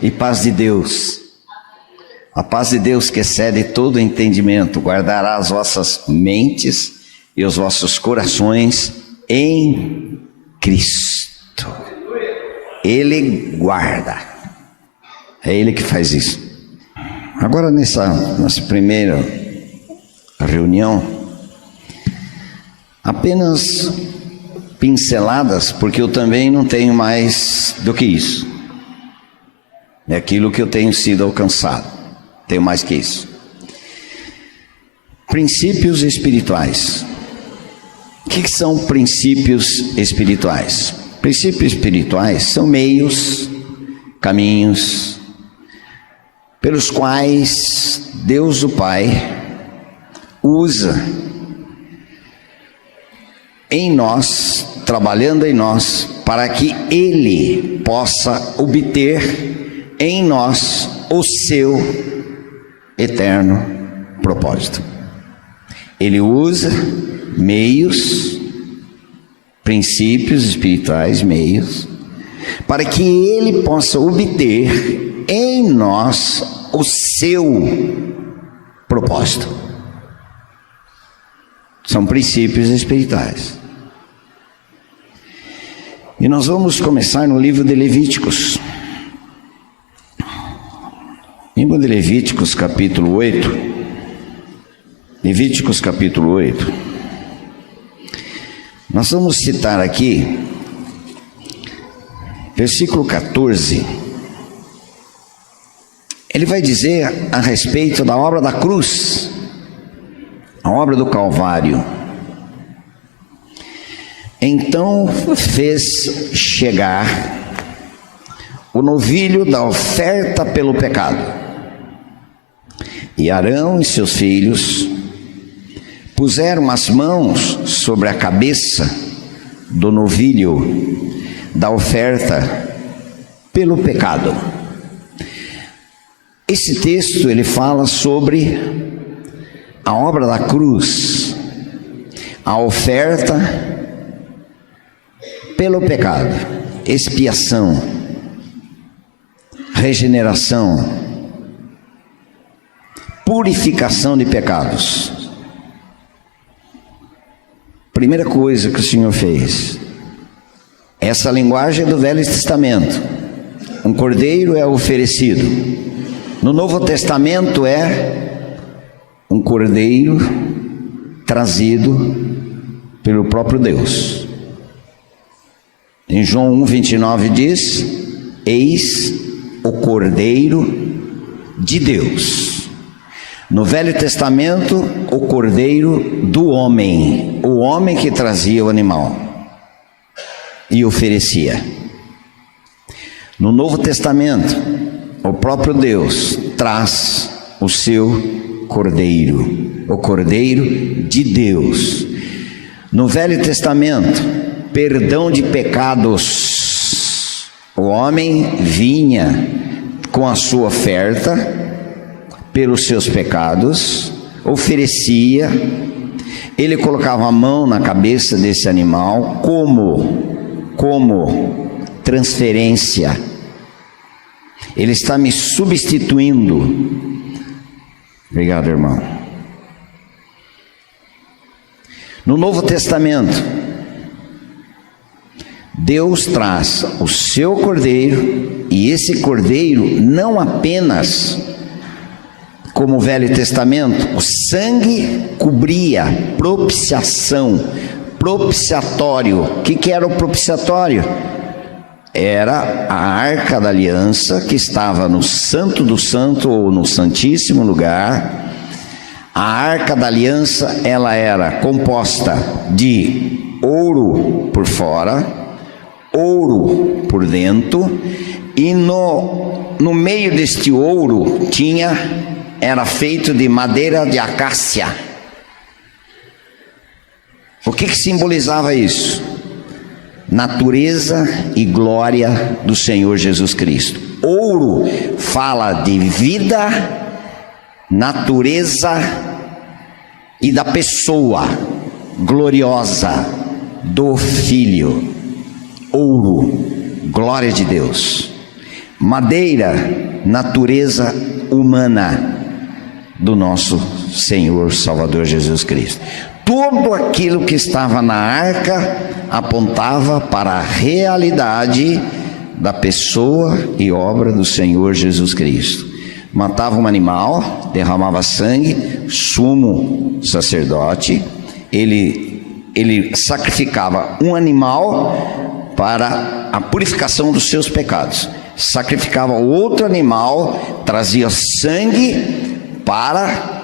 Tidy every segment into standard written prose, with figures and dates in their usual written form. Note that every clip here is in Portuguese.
e paz de Deus. A paz de Deus que excede todo entendimento, guardará as vossas mentes e os vossos corações em Cristo. Ele guarda. É Ele que faz isso. Agora nessa primeira reunião, apenas pinceladas, porque eu também não tenho mais do que isso. É aquilo que eu tenho sido alcançado. Tenho mais que isso. Princípios espirituais. O que são princípios espirituais? Princípios espirituais são meios, caminhos, pelos quais Deus o Pai usa em nós, trabalhando em nós, para que Ele possa obter em nós o seu eterno propósito. Ele usa meios, princípios espirituais, meios, para que Ele possa obter em nós o seu propósito. São princípios espirituais. E nós vamos começar no livro de Levíticos. Livro de Levíticos, capítulo 8. Levíticos, capítulo 8. Nós vamos citar aqui, versículo 14. Ele vai dizer a respeito da obra da cruz, a obra do Calvário. Então fez chegar o novilho da oferta pelo pecado. E Arão e seus filhos puseram as mãos sobre a cabeça do novilho da oferta pelo pecado. Esse texto ele fala sobre a obra da cruz, a oferta pelo pecado, expiação, regeneração, purificação de pecados. Primeira coisa que o Senhor fez, essa linguagem do Velho Testamento, um cordeiro é oferecido. No Novo Testamento é um cordeiro trazido pelo próprio Deus. Em João 1:29 diz: eis o cordeiro de Deus. No Velho Testamento, o cordeiro do homem, o homem que trazia o animal e oferecia. No Novo Testamento, o próprio Deus traz o seu cordeiro, o cordeiro de Deus. No Velho Testamento, perdão de pecados. O homem vinha com a sua oferta pelos seus pecados, oferecia, ele colocava a mão na cabeça desse animal como transferência. Ele está me substituindo. Obrigado, irmão. No Novo Testamento, Deus traz o seu cordeiro, e esse cordeiro não apenas, como o Velho Testamento, o sangue cobria, propiciação, propiciatório. O que era o propiciatório? Era a Arca da Aliança, que estava no Santo do Santo, ou no Santíssimo Lugar. A Arca da Aliança, ela era composta de ouro por fora, ouro por dentro, e no meio deste ouro era feito de madeira de acácia. O que simbolizava isso? Natureza e glória do Senhor Jesus Cristo. Ouro fala de vida, natureza e da pessoa gloriosa do Filho. Ouro, glória de Deus. madeira, natureza humana do nosso Senhor Salvador Jesus Cristo. Tudo aquilo que estava na arca apontava para a realidade da pessoa e obra do Senhor Jesus Cristo. Matava um animal, derramava sangue, sumo sacerdote, ele sacrificava um animal para a purificação dos seus pecados, sacrificava outro animal, trazia sangue para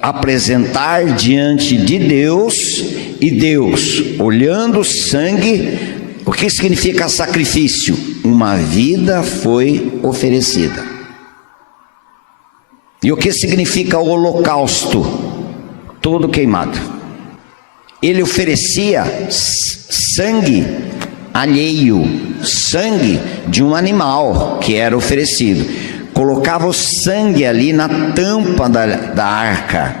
apresentar diante de Deus, e Deus, olhando o sangue, o que significa sacrifício? Uma vida foi oferecida. E o que significa o holocausto? Todo queimado. Ele oferecia sangue alheio, sangue de um animal que era oferecido. Colocava o sangue ali na tampa da arca,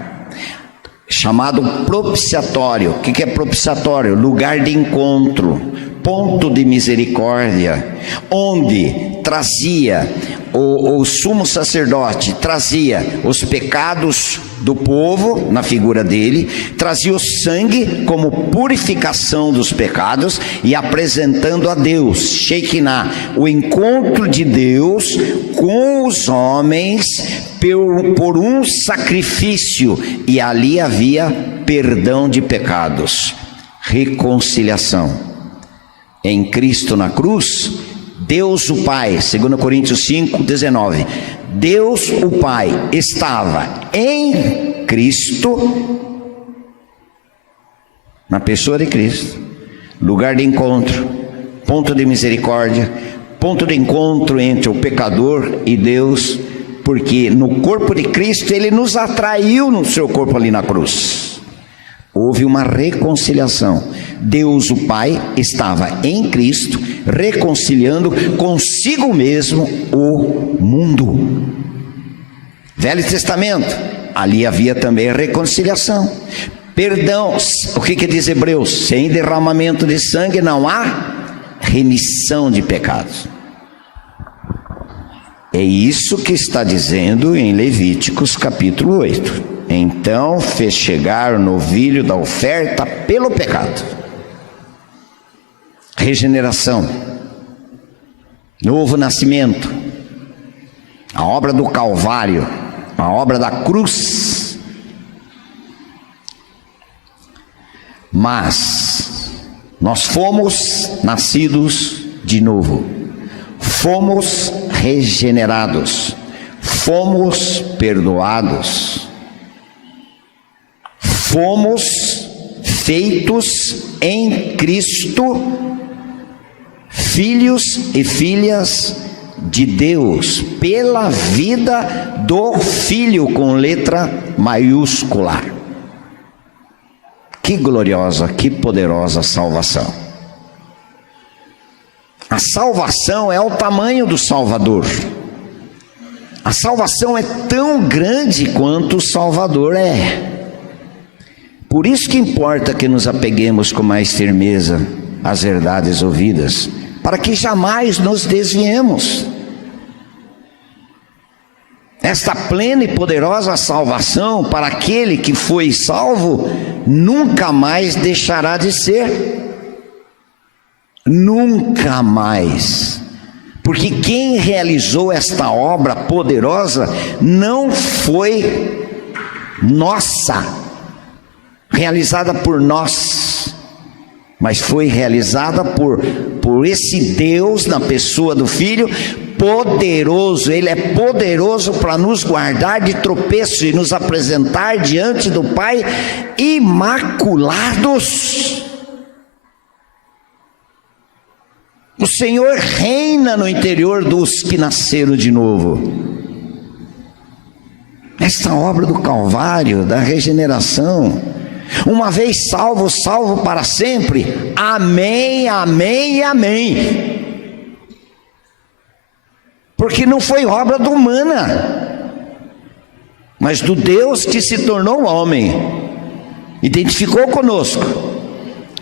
chamado propiciatório. O que é propiciatório? Lugar de encontro, ponto de misericórdia, onde trazia o sumo sacerdote, trazia os pecados do povo na figura dele, trazia o sangue como purificação dos pecados e apresentando a Deus, Shekinah, o encontro de Deus com os homens por um sacrifício, e ali havia perdão de pecados, reconciliação. Em Cristo na cruz, Deus o Pai, 2 Coríntios 5:19, Deus o Pai estava em Cristo, na pessoa de Cristo, lugar de encontro, ponto de misericórdia, ponto de encontro entre o pecador e Deus, porque no corpo de Cristo Ele nos atraiu no seu corpo ali na cruz. Houve uma reconciliação. Deus o Pai estava em Cristo, reconciliando consigo mesmo o mundo. Velho Testamento, ali havia também reconciliação, perdão. O que diz Hebreus? Sem derramamento de sangue não há remissão de pecados. É isso que está dizendo em Levíticos capítulo 8. Então fez chegar o novilho da oferta pelo pecado. Regeneração, novo nascimento, a obra do Calvário, a obra da cruz. Mas nós fomos nascidos de novo, fomos regenerados, fomos perdoados, fomos feitos em Cristo filhos e filhas de Deus, pela vida do Filho com letra maiúscula. Que gloriosa, que poderosa salvação. A salvação é o tamanho do Salvador. A salvação é tão grande quanto o Salvador é. Por isso que importa que nos apeguemos com mais firmeza às verdades ouvidas, para que jamais nos desviemos. Esta plena e poderosa salvação para aquele que foi salvo nunca mais deixará de ser. Nunca mais. Porque quem realizou esta obra poderosa não foi nossa, realizada por nós, mas foi realizada por esse Deus na pessoa do Filho, poderoso. Ele é poderoso para nos guardar de tropeço e nos apresentar diante do Pai imaculados. O Senhor reina no interior dos que nasceram de novo. Esta obra do Calvário, da regeneração, uma vez salvo, salvo para sempre. Amém, amém e amém. Porque não foi obra do humana, mas do Deus que se tornou homem, identificou conosco,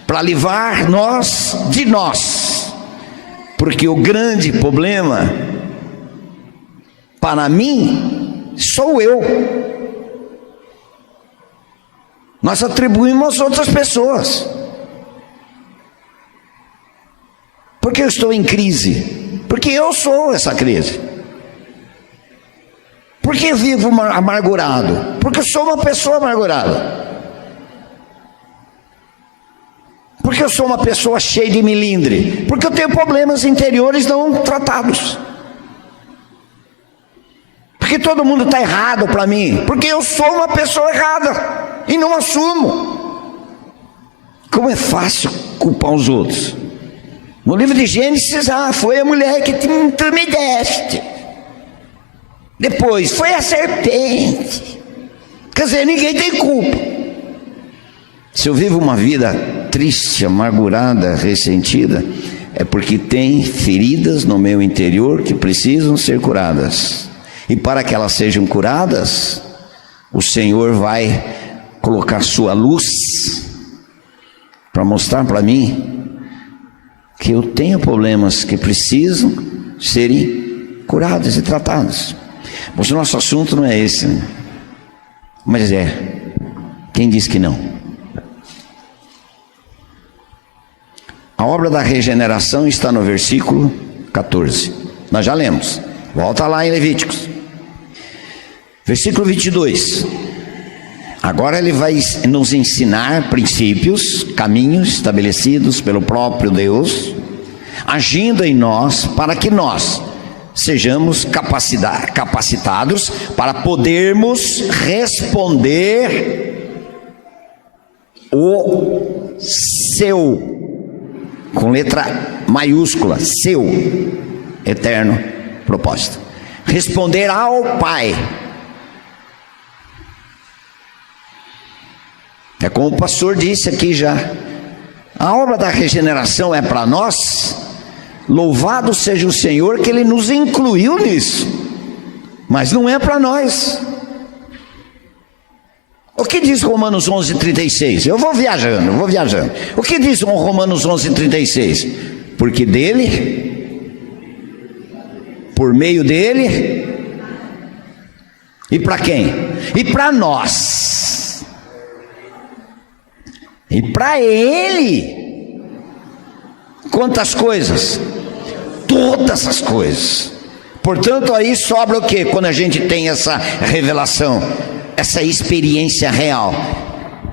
para livrar nós de nós, Porque o grande problema, para mim, sou eu. Nós atribuímos às outras pessoas. Porque eu estou em crise? Porque eu sou essa crise. Porque eu vivo amargurado? Porque eu sou uma pessoa amargurada. Porque eu sou uma pessoa cheia de melindre. Porque eu tenho problemas interiores não tratados. Porque todo mundo está errado para mim. Porque eu sou uma pessoa errada e não assumo. Como é fácil culpar os outros. No livro de Gênesis, foi a mulher que te deste. Depois, foi a serpente. Quer dizer, ninguém tem culpa. Se eu vivo uma vida triste, amargurada, ressentida, é porque tem feridas no meu interior que precisam ser curadas. E para que elas sejam curadas, o Senhor vai colocar sua luz para mostrar para mim que eu tenho problemas que precisam serem curados e tratados. Mas o nosso assunto não é esse, né? Mas quem diz que não? A obra da regeneração está no versículo 14. Nós já lemos. Volta lá em Levíticos. Versículo 22. Agora ele vai nos ensinar princípios, caminhos estabelecidos pelo próprio Deus, agindo em nós, para que nós sejamos capacitados para podermos responder o seu, com letra maiúscula, seu eterno propósito. Responder ao Pai. É como o pastor disse aqui já. A obra da regeneração é para nós. Louvado seja o Senhor que Ele nos incluiu nisso. Mas não é para nós. O que diz Romanos 11:36? Eu vou viajando. O que diz Romanos 11:36? Porque dele, por meio dele, e para quem? E para nós. E para Ele, quantas coisas? Todas as coisas. Portanto, aí sobra o que? Quando a gente tem essa revelação, essa experiência real: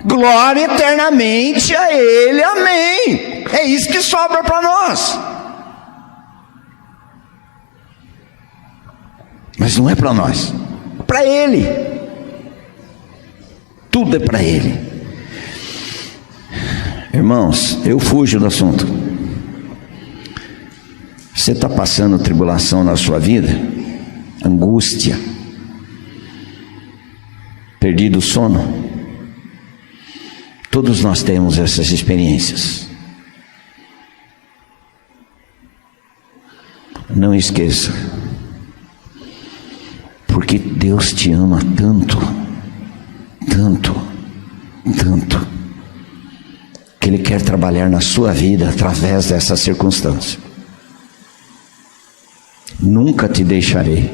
glória eternamente a Ele, amém. É isso que sobra para nós. Mas não é para nós, é para Ele. Tudo é para Ele. Irmãos, eu fujo do assunto. Você está passando tribulação na sua vida? Angústia? Perdido o sono? Todos nós temos essas experiências. Não esqueça, porque Deus te ama tanto, tanto, tanto, que Ele quer trabalhar na sua vida através dessa circunstância. Nunca te deixarei,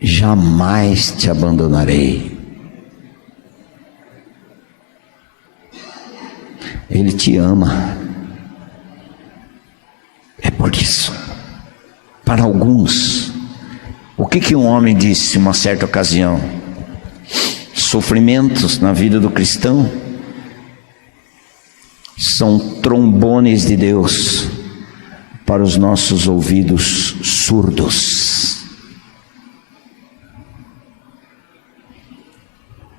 jamais te abandonarei. Ele te ama. É por isso. Para alguns, o que um homem disse em uma certa ocasião? Sofrimentos na vida do cristão são trombones de Deus para os nossos ouvidos surdos.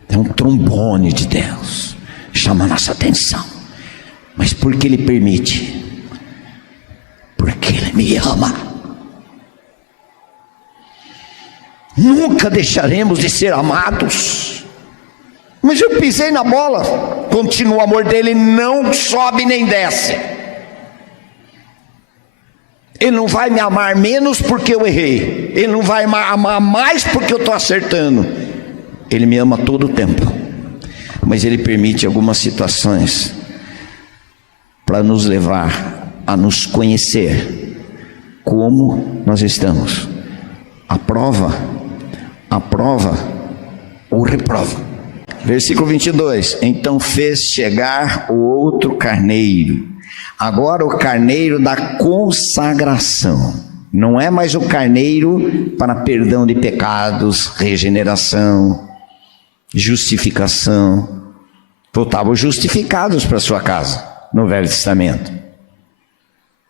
É um trombone de Deus, chama a nossa atenção. Mas por que Ele permite? Porque Ele me ama. Nunca deixaremos de ser amados. Mas eu pisei na bola. Continua, o amor dele não sobe nem desce. Ele não vai me amar menos porque eu errei. Ele não vai me amar mais porque eu estou acertando. Ele me ama todo o tempo. Mas Ele permite algumas situações para nos levar a nos conhecer como nós estamos. Aprova ou reprova. Versículo 22. Então fez chegar o outro carneiro, agora o carneiro da consagração. Não é mais o carneiro para perdão de pecados, regeneração, justificação. Voltavam justificados para sua casa no Velho Testamento,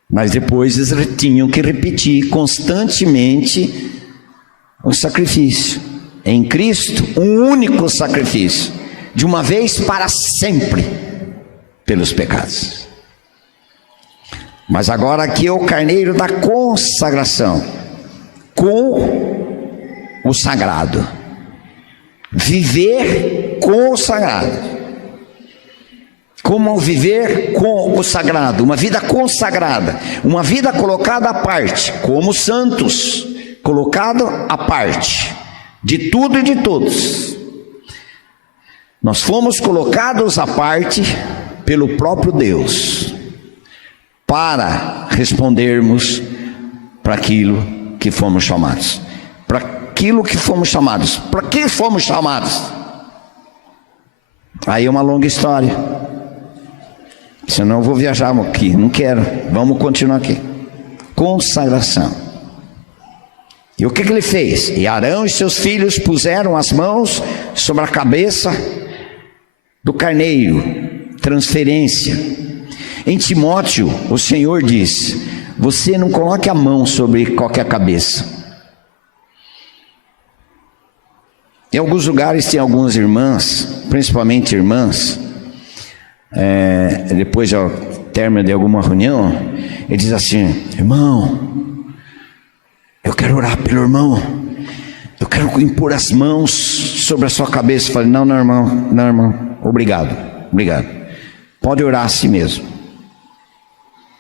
mas depois eles tinham que repetir constantemente o sacrifício. Em Cristo, um único sacrifício, de uma vez para sempre, pelos pecados. Mas agora aqui é o carneiro da consagração, com o sagrado. Viver consagrado. Como viver com o sagrado? Uma vida consagrada, uma vida colocada à parte, como santos, colocado à parte, de tudo e de todos. Nós fomos colocados à parte pelo próprio Deus, para respondermos para aquilo que fomos chamados. Para aquilo que fomos chamados. Para que fomos chamados? Aí é uma longa história. Senão eu vou viajar aqui. Não quero. Vamos continuar aqui. Consagração. E o que ele fez? E Arão e seus filhos puseram as mãos sobre a cabeça do carneiro. Transferência. Em Timóteo, o Senhor diz: você não coloque a mão sobre qualquer cabeça. Em alguns lugares tem algumas irmãs, principalmente irmãs, depois ao término de alguma reunião, ele diz assim: irmão, eu quero orar pelo irmão, eu quero impor as mãos sobre a sua cabeça. Eu falei: não, irmão, obrigado, pode orar assim mesmo.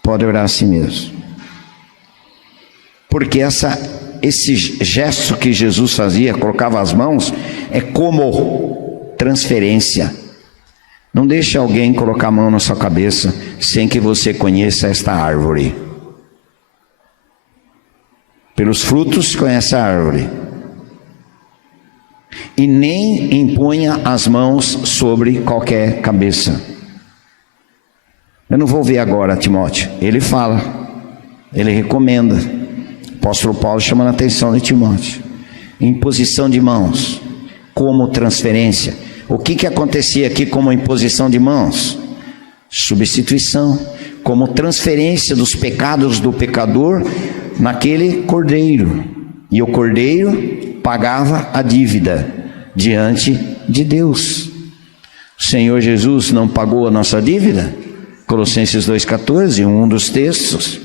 Pode orar assim mesmo. Porque esse gesto que Jesus fazia, colocava as mãos, é como transferência. Não deixe alguém colocar a mão na sua cabeça sem que você conheça esta árvore. Pelos frutos conhece a árvore. E nem imponha as mãos sobre qualquer cabeça. Eu não vou ver agora Timóteo. Ele fala, ele recomenda. O apóstolo Paulo chamando a atenção de Timóteo. Imposição de mãos, como transferência. O que acontecia aqui como imposição de mãos? Substituição, como transferência dos pecados do pecador naquele cordeiro. E o cordeiro pagava a dívida diante de Deus. O Senhor Jesus não pagou a nossa dívida? Colossenses 2,14, um dos textos,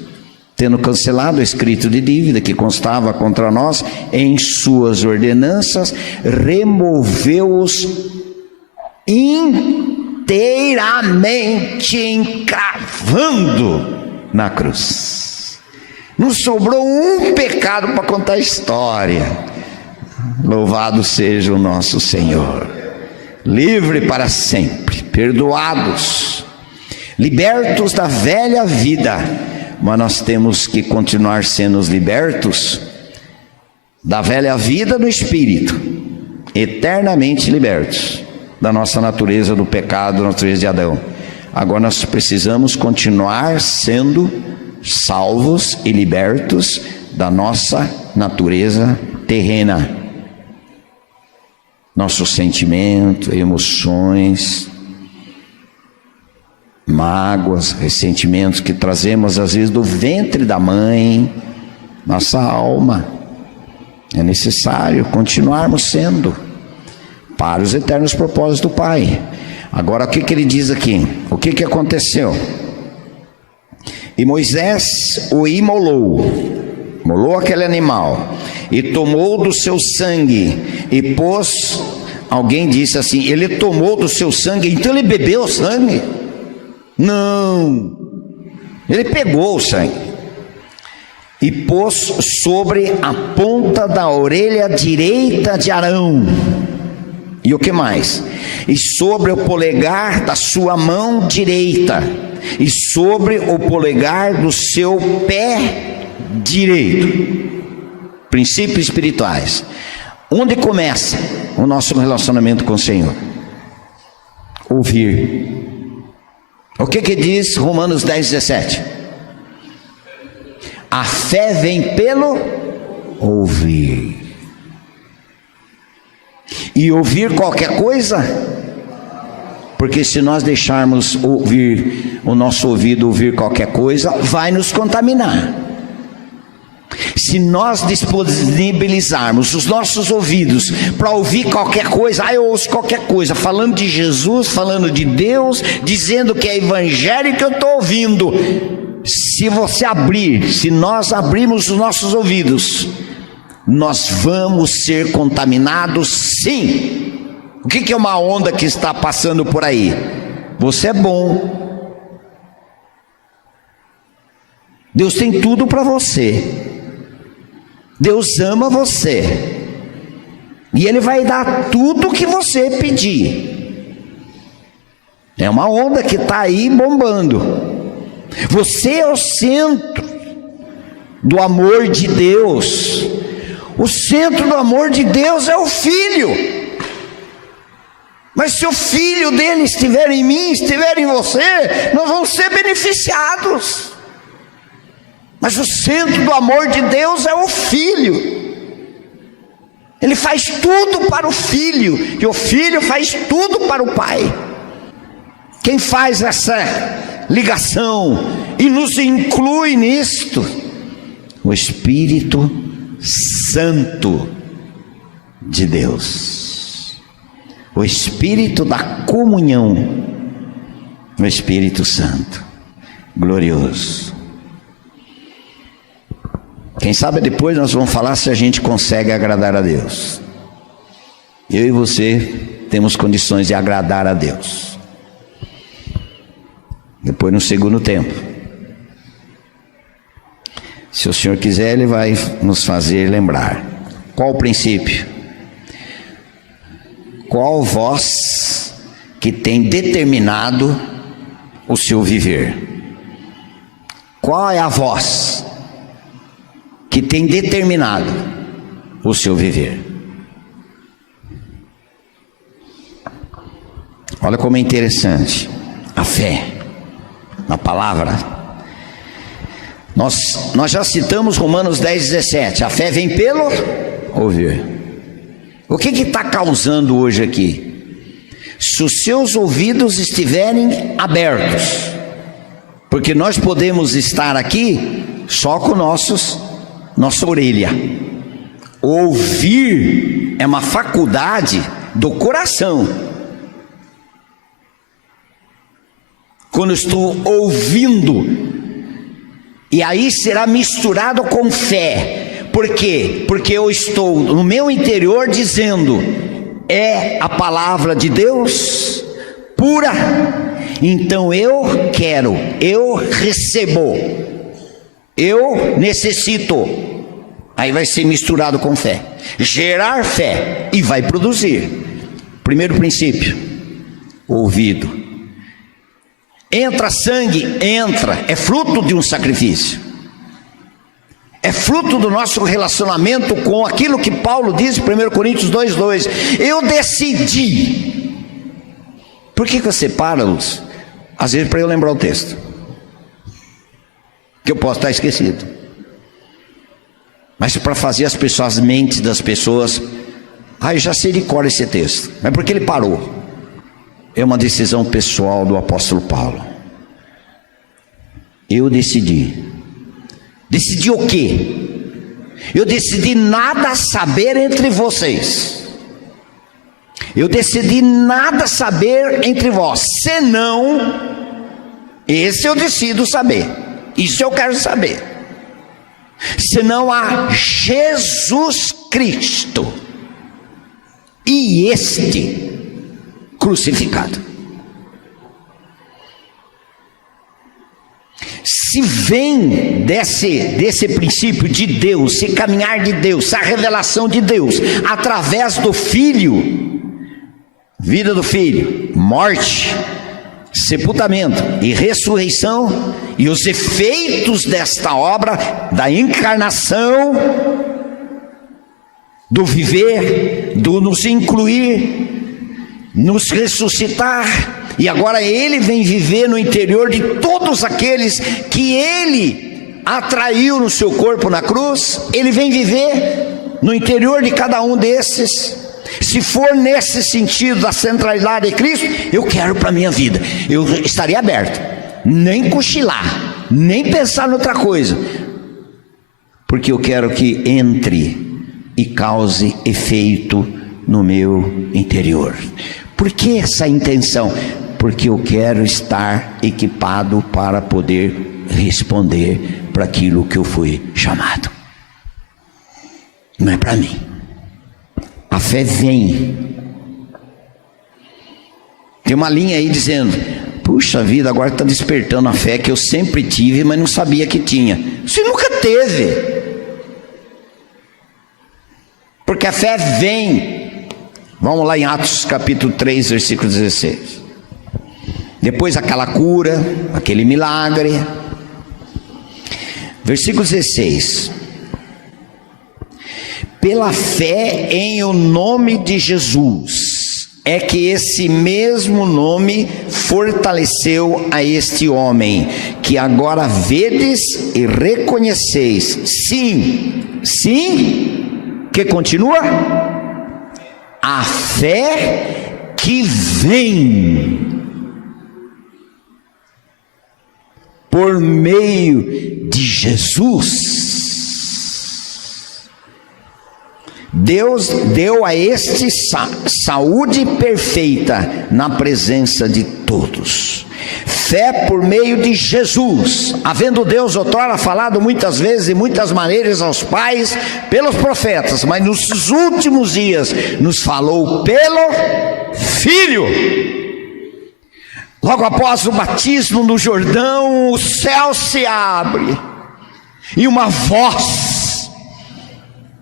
tendo cancelado o escrito de dívida que constava contra nós, em suas ordenanças, removeu-os inteiramente, encravando na cruz. Não sobrou um pecado para contar a história. Louvado seja o nosso Senhor. Livre para sempre, perdoados, libertos da velha vida, mas nós temos que continuar sendo libertos da velha vida do Espírito, eternamente libertos da nossa natureza do pecado, da natureza de Adão. Agora nós precisamos continuar sendo salvos e libertos da nossa natureza terrena, nossos sentimentos, emoções, mágoas, ressentimentos que trazemos às vezes do ventre da mãe, nossa alma. É necessário continuarmos sendo para os eternos propósitos do Pai. Agora o que ele diz aqui? O que aconteceu? E Moisés o imolou aquele animal, e tomou do seu sangue, e pôs, alguém disse assim, ele tomou do seu sangue, então ele bebeu o sangue? Não, ele pegou o sangue e pôs sobre a ponta da orelha direita de Arão. E o que mais? E sobre o polegar da sua mão direita, e sobre o polegar do seu pé direito. Princípios espirituais. Onde começa o nosso relacionamento com o Senhor? Ouvir. O que diz Romanos 10:17? A fé vem pelo ouvir. E ouvir qualquer coisa? Porque se nós deixarmos ouvir, o nosso ouvido ouvir qualquer coisa, vai nos contaminar. Se nós disponibilizarmos os nossos ouvidos para ouvir qualquer coisa, eu ouço qualquer coisa, falando de Jesus, falando de Deus, dizendo que é evangelho que eu estou ouvindo. Se nós abrirmos os nossos ouvidos, nós vamos ser contaminados, sim. O que é uma onda que está passando por aí? Você é bom, Deus tem tudo para você, Deus ama você, e Ele vai dar tudo o que você pedir. É uma onda que está aí bombando. Você é o centro do amor de Deus. O centro do amor de Deus é o Filho. Mas se o Filho dele estiver em mim, estiver em você, nós vamos ser beneficiados. Mas o centro do amor de Deus é o Filho. Ele faz tudo para o Filho, e o Filho faz tudo para o Pai. Quem faz essa ligação e nos inclui nisto? O Espírito Santo de Deus, o Espírito da comunhão, o Espírito Santo glorioso. Quem sabe depois nós vamos falar se a gente consegue agradar a Deus. Eu e você temos condições de agradar a Deus. Depois, no segundo tempo, se o Senhor quiser, Ele vai nos fazer lembrar. Qual o princípio? Qual voz que tem determinado o seu viver? Qual é a voz que tem determinado o seu viver? Olha como é interessante a fé, a palavra. Nós já citamos Romanos 10:17. A fé vem pelo ouvir. O que está causando hoje aqui? Se os seus ouvidos estiverem abertos, porque nós podemos estar aqui só com nossa orelha. Ouvir é uma faculdade do coração. Quando eu estou ouvindo, e aí será misturado com fé. Por quê? Porque eu estou no meu interior dizendo: é a palavra de Deus pura, então eu quero, eu recebo, eu necessito. Aí vai ser misturado com fé, gerar fé, e vai produzir. Primeiro princípio: ouvido. Entra sangue? Entra, é fruto de um sacrifício, é fruto do nosso relacionamento com aquilo que Paulo diz em 1 Coríntios 2:2. Eu decidi. Por que você para, Lúcio? Às vezes para eu lembrar o texto, que eu posso estar esquecido, mas para fazer as mentes das pessoas, eu já sei de cor esse texto, mas por que ele parou? É uma decisão pessoal do apóstolo Paulo. Eu decidi. Decidi o quê? Eu decidi nada saber entre vocês. Eu decidi nada saber entre vós, senão, esse eu decido saber, isso eu quero saber, senão a Jesus Cristo e este crucificado. Se vem desse princípio de Deus, se caminhar de Deus, a revelação de Deus através do Filho, vida do Filho, morte, sepultamento e ressurreição, e os efeitos desta obra, da encarnação, do viver, do nos incluir, nos ressuscitar, e agora Ele vem viver no interior de todos aqueles que Ele atraiu no seu corpo na cruz. Ele vem viver no interior de cada um desses. Se for nesse sentido da centralidade de Cristo, eu quero para a minha vida, eu estaria aberto, nem cochilar, nem pensar em outra coisa, porque eu quero que entre e cause efeito no meu interior. Por que essa intenção? Porque eu quero estar equipado para poder responder para aquilo que eu fui chamado. Não é para mim. A fé vem. Tem uma linha aí dizendo: puxa vida, agora está despertando a fé que eu sempre tive, mas não sabia que tinha. Você nunca teve. Porque a fé vem. Vamos lá em Atos capítulo 3, versículo 16. Depois daquela cura, aquele milagre. Versículo 16. Pela fé em o nome de Jesus, é que esse mesmo nome fortaleceu a este homem, que agora vedes e reconheceis. Sim, sim, que continua? A fé que vem por meio de Jesus. Deus deu a este saúde perfeita na presença de todos. Fé por meio de Jesus, havendo Deus outrora falado muitas vezes e muitas maneiras aos pais pelos profetas, mas nos últimos dias nos falou pelo Filho. Logo após o batismo no Jordão, o céu se abre e uma voz: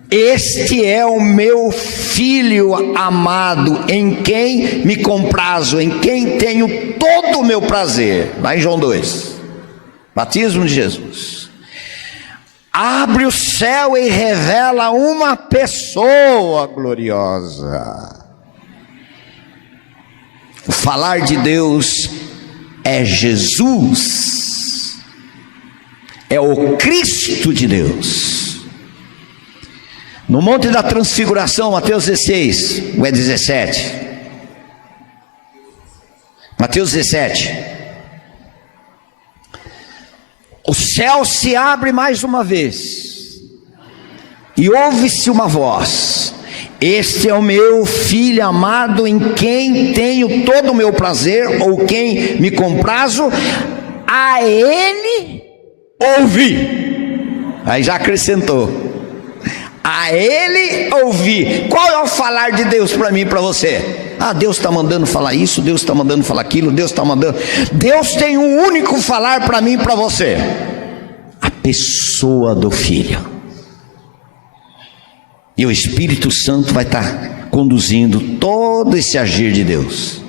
este é o meu Filho amado, em quem me comprazo, em quem tenho todo o meu prazer. Lá em João 2, batismo de Jesus. Abre o céu e revela uma pessoa gloriosa. O falar de Deus é Jesus, é o Cristo de Deus. No Monte da Transfiguração, Mateus 16, ou é 17? Mateus 17. O céu se abre mais uma vez, e ouve-se uma voz: este é o meu Filho amado, em quem tenho todo o meu prazer, ou quem me comprazo, a Ele ouvi. Aí já acrescentou: a Ele ouvi. Qual é o falar de Deus para mim e para você? Ah, Deus está mandando falar isso, Deus está mandando falar aquilo, Deus está mandando. Deus tem um único falar para mim e para você: a pessoa do Filho. E o Espírito Santo vai estar conduzindo todo esse agir de Deus.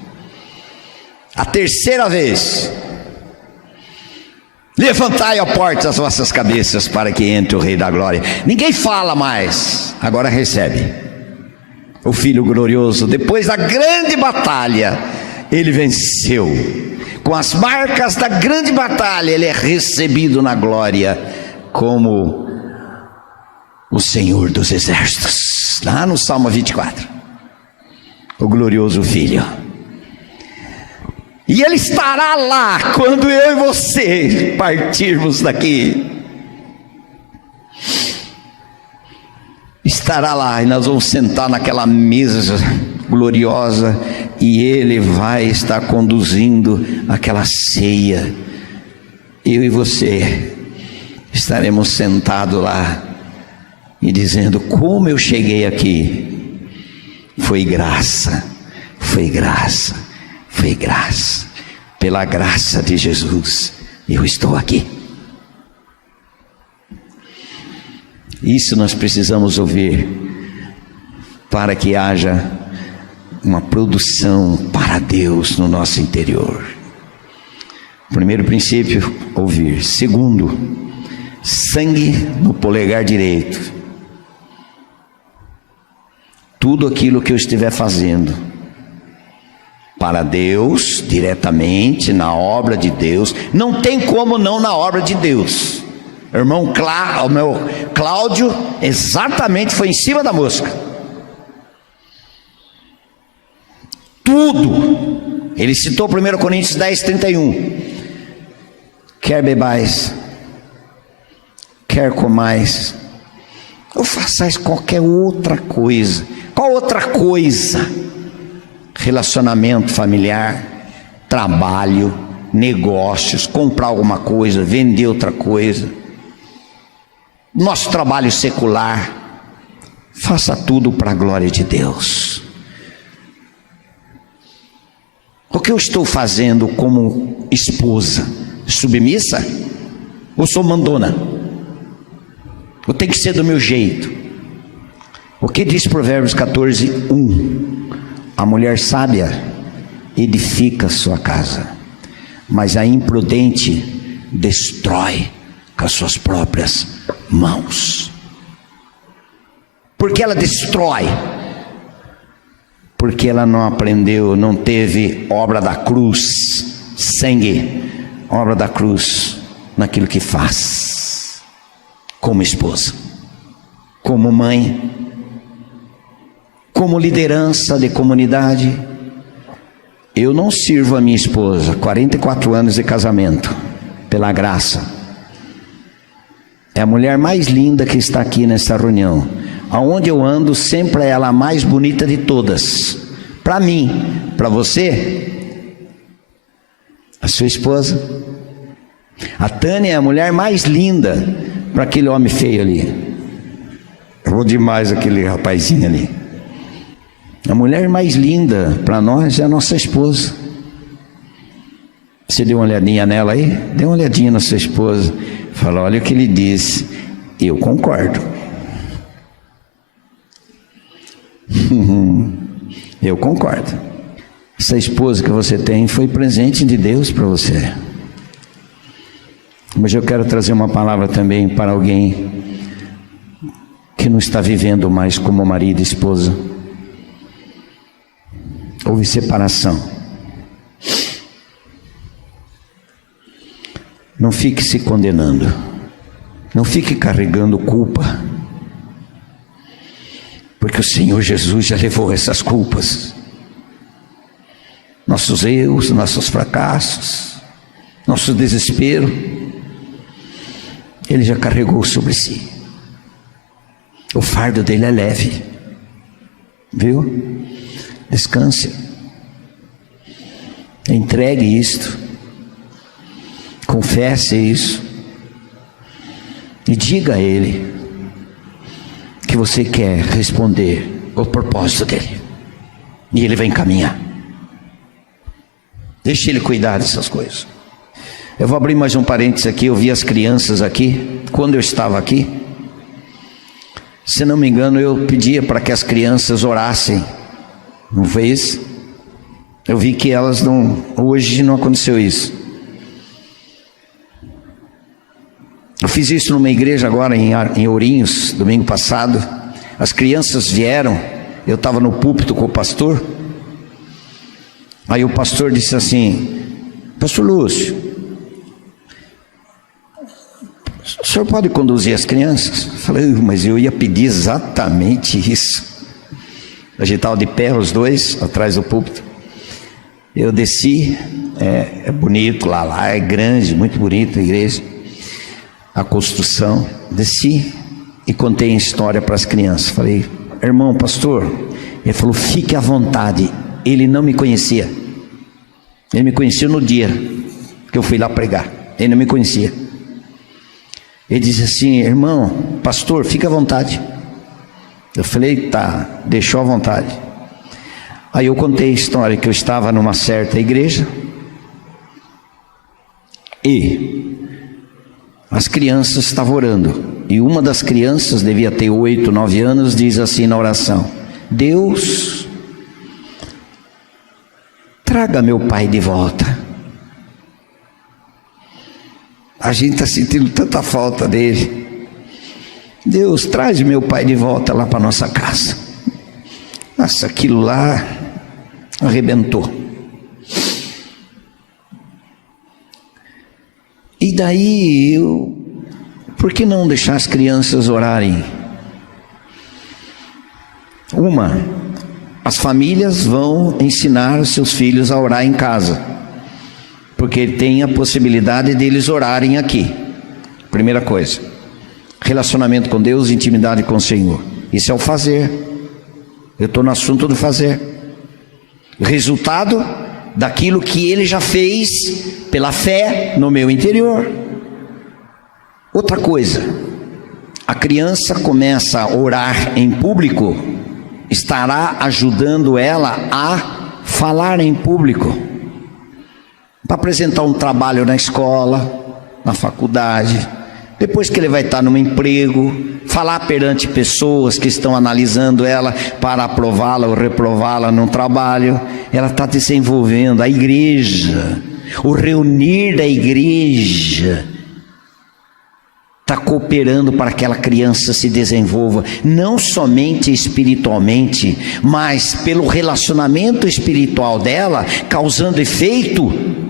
A terceira vez: levantai a porta as vossas cabeças para que entre o Rei da Glória. Ninguém fala mais, agora recebe. O Filho glorioso, depois da grande batalha, ele venceu. Com as marcas da grande batalha, ele é recebido na glória como o Senhor dos Exércitos. Lá no Salmo 24. O glorioso Filho. E Ele estará lá quando eu e você partirmos daqui. Estará lá e nós vamos sentar naquela mesa gloriosa e Ele vai estar conduzindo aquela ceia. Eu e você estaremos sentados lá e dizendo: como eu cheguei aqui, foi graça, foi graça, foi graça, pela graça de Jesus eu estou aqui. Isso nós precisamos ouvir para que haja uma produção para Deus no nosso interior. Primeiro princípio, ouvir. Segundo, sangue no polegar direito. Tudo aquilo que eu estiver fazendo para Deus, diretamente na obra de Deus, não tem como não na obra de Deus. O meu Cláudio exatamente foi em cima da mosca. Tudo. Ele citou 1 Coríntios 10:31. Quer bebais, quer comais, ou façais qualquer outra coisa. Qual outra coisa? Relacionamento familiar, trabalho, negócios, comprar alguma coisa, vender outra coisa, nosso trabalho secular, faça tudo para a glória de Deus. O que eu estou fazendo como esposa? Submissa? Ou sou mandona? Ou tem que ser do meu jeito? O que diz Provérbios 14:1? A mulher sábia edifica sua casa, mas a imprudente destrói com as suas próprias mãos. Por que ela destrói? Porque ela não aprendeu, não teve obra da cruz, sangue, obra da cruz naquilo que faz, como esposa, como mãe, como liderança de comunidade. Eu não sirvo a minha esposa, 44 anos de casamento, pela graça. É a mulher mais linda que está aqui nesta reunião. Aonde eu ando, sempre é ela a mais bonita de todas. Para mim, para você, a sua esposa. A Tânia é a mulher mais linda para aquele homem feio ali. Eu vou demais aquele rapazinho ali. A mulher mais linda para nós é a nossa esposa. Você deu uma olhadinha nela aí? Dê uma olhadinha na sua esposa. Fala, olha o que ele disse. Eu concordo. Eu concordo. Essa esposa que você tem foi presente de Deus para você. Mas eu quero trazer uma palavra também para alguém que não está vivendo mais como marido e esposa. Houve separação. Não fique se condenando. Não fique carregando culpa. Porque o Senhor Jesus já levou essas culpas. Nossos erros, nossos fracassos, nosso desespero, Ele já carregou sobre si. O fardo dele é leve. Viu? Descanse. Entregue isto. Confesse isso. E diga a Ele que você quer responder o propósito dele. E Ele vai encaminhar. Deixe Ele cuidar dessas coisas. Eu vou abrir mais um parênteses aqui. Eu vi as crianças aqui. Quando eu estava aqui, se não me engano, eu pedia para que as crianças orassem. Não foi isso? Eu vi que elas não... Hoje não aconteceu isso. Eu fiz isso numa igreja agora em Ourinhos, domingo passado. As crianças vieram, eu estava no púlpito com o pastor. Aí o pastor disse assim: Pastor Lúcio, o senhor pode conduzir as crianças? Eu falei, mas eu ia pedir exatamente isso. A gente estava de pé, os dois, atrás do púlpito. Eu desci, é bonito lá é grande, muito bonita a igreja. A construção, desci e contei a história para as crianças. Falei, irmão pastor, ele falou, fique à vontade. Ele não me conhecia. Ele me conheceu no dia que eu fui lá pregar. Ele não me conhecia. Ele disse assim, irmão, pastor, fique à vontade. Eu falei, tá, deixou à vontade. Aí eu contei a história que eu estava numa certa igreja e as crianças estavam orando, e uma das crianças, devia ter 8, 9 anos, diz assim na oração: Deus, traga meu pai de volta. A gente está sentindo tanta falta dele. Deus, traz meu pai de volta lá para nossa casa. Nossa, aquilo lá arrebentou. E daí, por que não deixar as crianças orarem? As famílias vão ensinar os seus filhos a orar em casa, porque tem a possibilidade deles orarem aqui. Primeira coisa, relacionamento com Deus, intimidade com o Senhor. Isso é o fazer. Eu estou no assunto do fazer. Resultado daquilo que ele já fez pela fé no meu interior. Outra coisa, a criança começa a orar em público, estará ajudando ela a falar em público, para apresentar um trabalho na escola, na faculdade, depois que ele vai estar num emprego, falar perante pessoas que estão analisando ela para aprová-la ou reprová-la num trabalho. Ela está desenvolvendo. A igreja, o reunir da igreja, está cooperando para que aquela criança se desenvolva, não somente espiritualmente, mas pelo relacionamento espiritual dela, causando efeito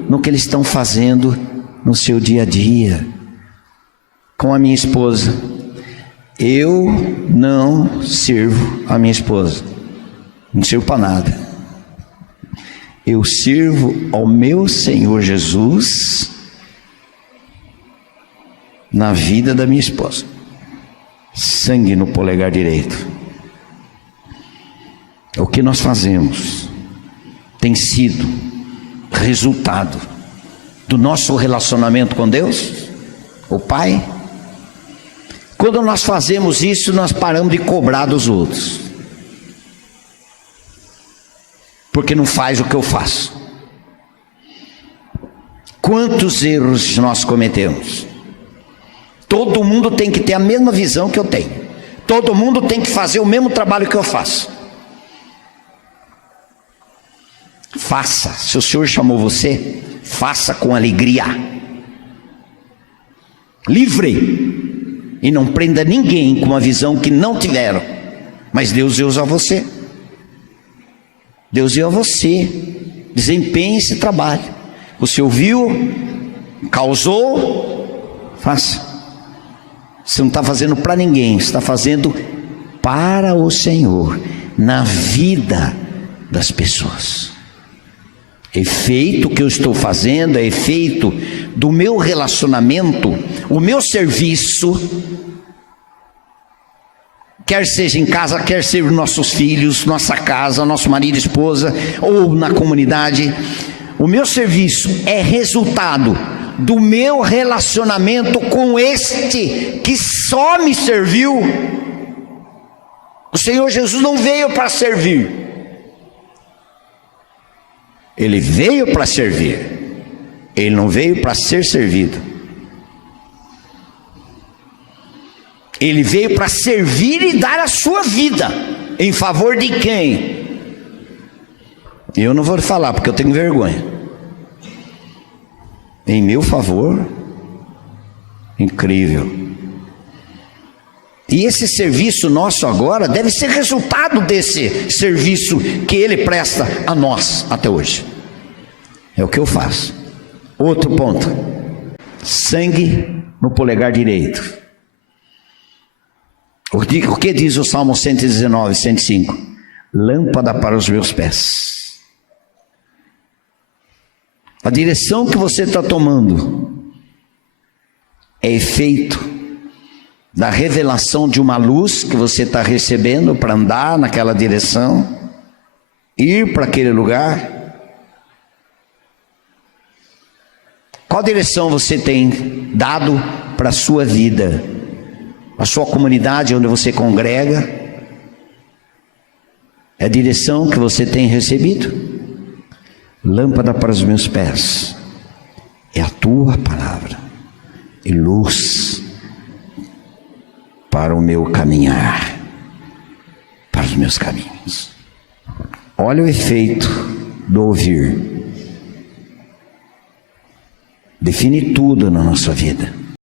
no que eles estão fazendo no seu dia a dia. Com a minha esposa, eu não sirvo a minha esposa, não sirvo para nada. Eu sirvo ao meu Senhor Jesus na vida da minha esposa. Sangue no polegar direito. O que nós fazemos tem sido resultado do nosso relacionamento com Deus, o Pai. Quando nós fazemos isso, nós paramos de cobrar dos outros, porque não faz o que eu faço. Quantos erros nós cometemos? Todo mundo tem que ter a mesma visão que eu tenho. Todo mundo tem que fazer o mesmo trabalho que eu faço. Faça. Se o Senhor chamou você, faça com alegria. Livre. E não prenda ninguém com uma visão que não tiveram. Mas Deus usa você. Deus deu a você. Desempenhe esse trabalho. Você ouviu, causou, faça. Você não está fazendo para ninguém, você está fazendo para o Senhor, na vida das pessoas. Efeito que eu estou fazendo é efeito do meu relacionamento, o meu serviço, quer seja em casa, quer seja nossos filhos, nossa casa, nosso marido, esposa, ou na comunidade. O meu serviço é resultado do meu relacionamento com este que só me serviu. O Senhor Jesus não veio para servir, Ele veio para servir. Ele não veio para ser servido. Ele veio para servir e dar a sua vida. Em favor de quem? Eu não vou falar porque eu tenho vergonha. Em meu favor. Incrível. E esse serviço nosso agora deve ser resultado desse serviço que Ele presta a nós até hoje. É o que eu faço. Outro ponto: sangue no polegar direito. O que diz o Salmo 119, 105? Lâmpada para os meus pés. A direção que você está tomando é efeito da revelação de uma luz que você está recebendo para andar naquela direção, ir para aquele lugar. Qual direção você tem dado para a sua vida, a sua comunidade onde você congrega? É a direção que você tem recebido? Lâmpada para os meus pés é a tua palavra e luz para o meu caminhar, para os meus caminhos. Olha o efeito do ouvir. define tudo na nossa vida.